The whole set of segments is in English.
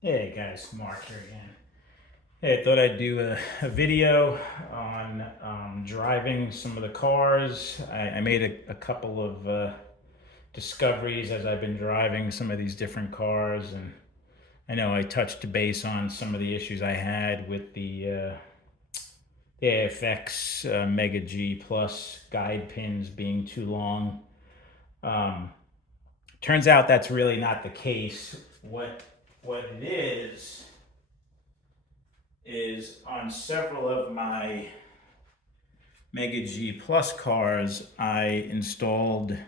Hey guys, Mark here again. Hey, I thought I'd do a video on driving some of the cars. I made a couple of discoveries as I've been driving some of these different cars, and I know I touched base on some of the issues I had with the AFX Mega G Plus guide pins being too long. Um, Turns out that's really not the case. What it is on several of my Mega G Plus cars, I installed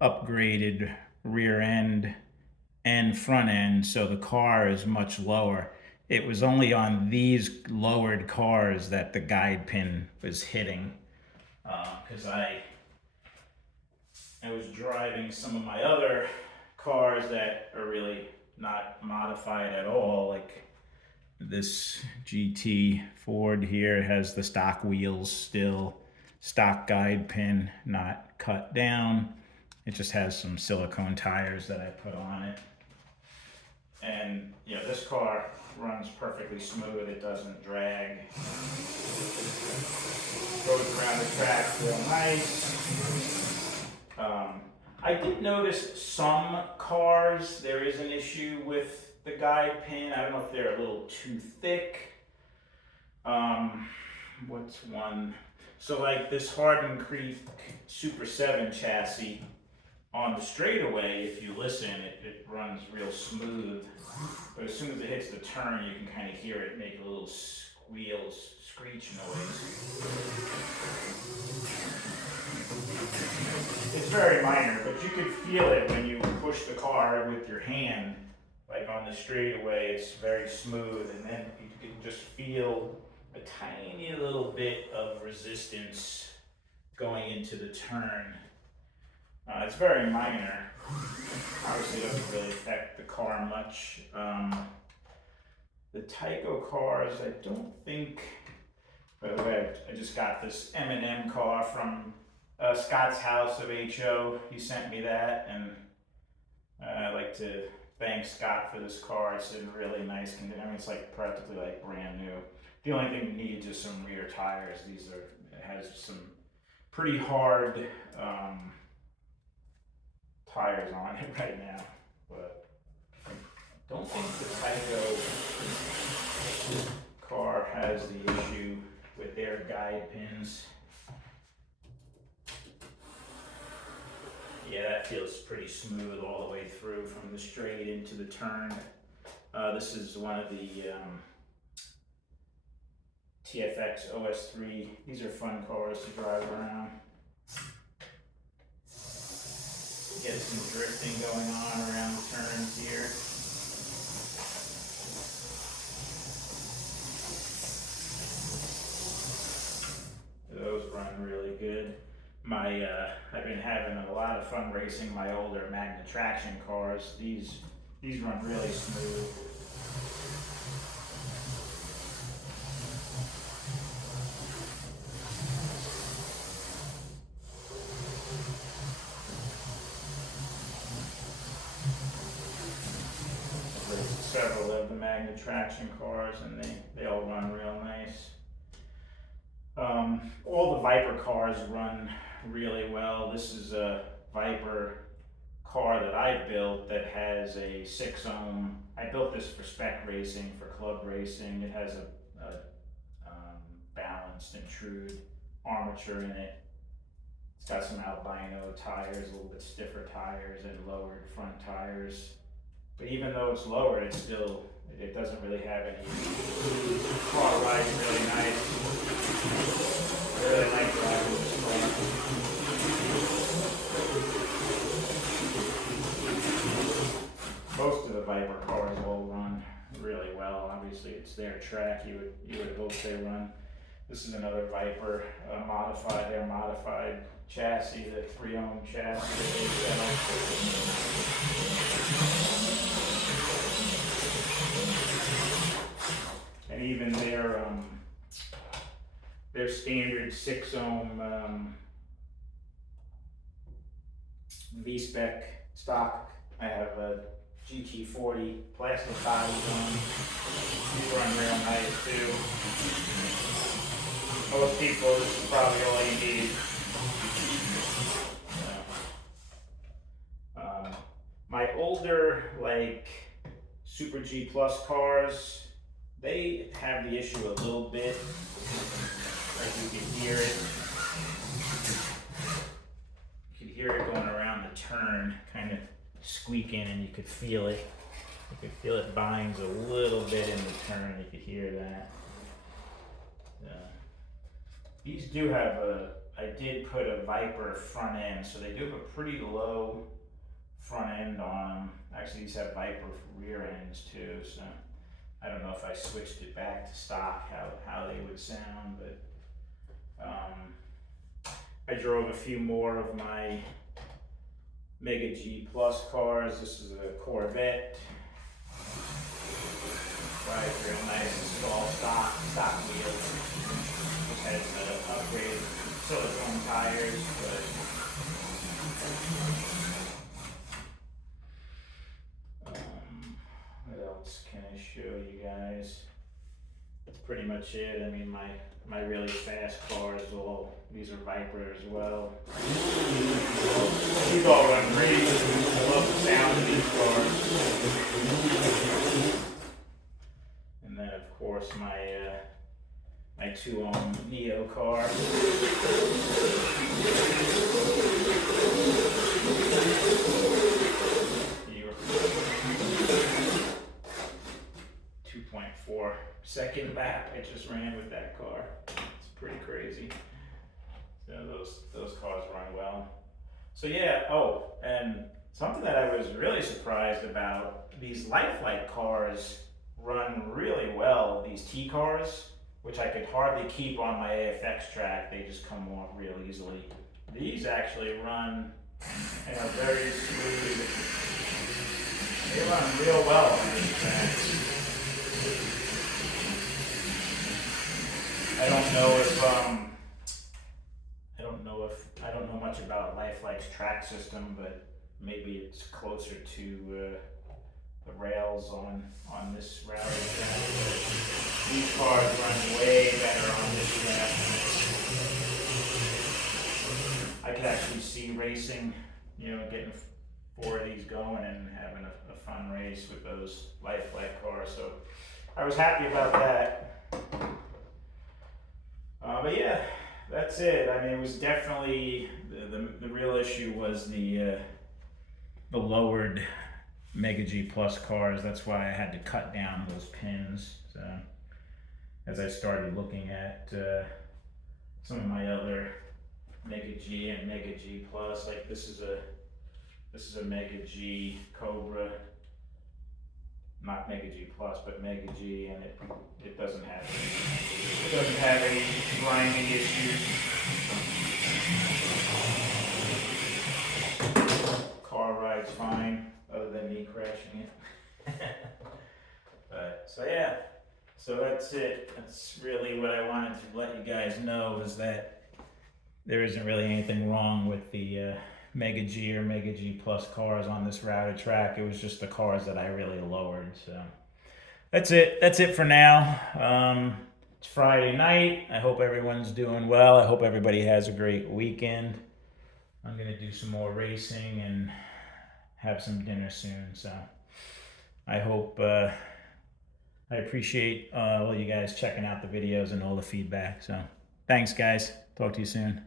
upgraded rear end and front end, so the car is much lower. It was only on these lowered cars that the guide pin was hitting, because I was driving some of my other cars that are really not modified at all, like this GT Ford here has the stock wheels still, stock guide pin not cut down. It just has some silicone tires that I put on it. And this car runs perfectly smooth. It doesn't drag. Goes around the track real nice. I did notice some cars, there is an issue with the guide pin. I don't know if they're a little too thick. What's one? So like this Hardin Creek Super 7 chassis on the straightaway, if you listen, it runs real smooth. But as soon as it hits the turn, you can kind of hear it make a little squeal, screech noise. It's very minor, but you can feel it when you push the car with your hand, like on the straightaway. It's very smooth, and then you can just feel a tiny little bit of resistance going into the turn. It's very minor. Obviously, it doesn't really affect the car much. The Tyco cars, I don't think. By the way, I just got this M&M car from Scott's House of HO. He sent me that, and I'd like to thank Scott for this car. It's in really nice condition. I mean, it's like practically like brand new. The only thing it needs is some rear tires. It has some pretty hard tires on it right now, but I don't think the Tyco car has the issue with their guide pins. Yeah, that feels pretty smooth all the way through from the straight into the turn. This is one of the TFX OS3. These are fun cars to drive around. Get some drifting going on around the turns here. Those run really good. I've been having a lot of fun racing my older Magna Traction cars. These run really smooth. I've raced several of the Magna Traction cars, and they all run real nice. All the Viper cars run really well. This is a Viper car that I built that has a 6 ohm. I built this for spec racing, for club racing. It has a balanced and true armature in it. It's got some albino tires, a little bit stiffer tires, and lowered front tires. But even though it's lowered, it doesn't really have any issues. The car rides really nice. I really like driving this car. Most of the Viper cars all run really well. Obviously, it's their track. You would hope they run. This is another Viper their modified chassis, the 3 ohm chassis that they sell. And even their standard 6 ohm V-spec stock. I have GT40 plastic bodies on. These run real nice too. Most people, this is probably all you need. My older, like, Super G Plus cars, they have the issue a little bit. Like, you can hear it. You could hear it going around the turn, kind of squeaking, and you could feel it. You could feel it binds a little bit in the turn. You could hear that. These do have I did put a Viper front end, so they do have a pretty low front end on them. Actually, these have Viper rear ends too, so I don't know if I switched it back to stock, how they would sound, but I drove a few more of my Mega G Plus cars. This is a Corvette. Rides real nice. This is all stock wheels. This has upgraded silicone tires, but what else can I show you guys? That's pretty much it. I mean, my really fast cars, these are Viper as well. These all run great. I love the sound of these cars. And then of course my 2-ohm Neo car. 2.4-second lap I just ran with that car. It's pretty crazy. So those cars run well. So yeah, and something that I was really surprised about, these Lifelike cars run really well, these T cars, which I could hardly keep on my AFX track. They just come off real easily. These actually run in a very smooth, they run real well on this track. I don't know much about Lifelike's track system, but maybe it's closer to the rails on this rally track. These cars run way better on this track. I could actually see racing, getting 4 of these going and having a fun race with those Lifelike cars. So I was happy about that. But yeah, that's it. I mean, it was definitely the real issue was the lowered Mega G Plus cars. That's why I had to cut down those pins. So as I started looking at some of my other Mega G and Mega G Plus, like this is a Mega G Cobra, not Mega G Plus, but Mega G, and it doesn't have any grinding issues. Car rides fine, other than me crashing it. But so yeah, so that's it. That's really what I wanted to let you guys know, is that there isn't really anything wrong with the Mega G or Mega G Plus cars on this routed track. It was just the cars that I really lowered. So that's it for now. It's Friday night. I hope everyone's doing well. I hope everybody has a great weekend. I'm gonna do some more racing and have some dinner soon. So I hope I appreciate all you guys checking out the videos and all the feedback. So thanks guys. Talk to you soon.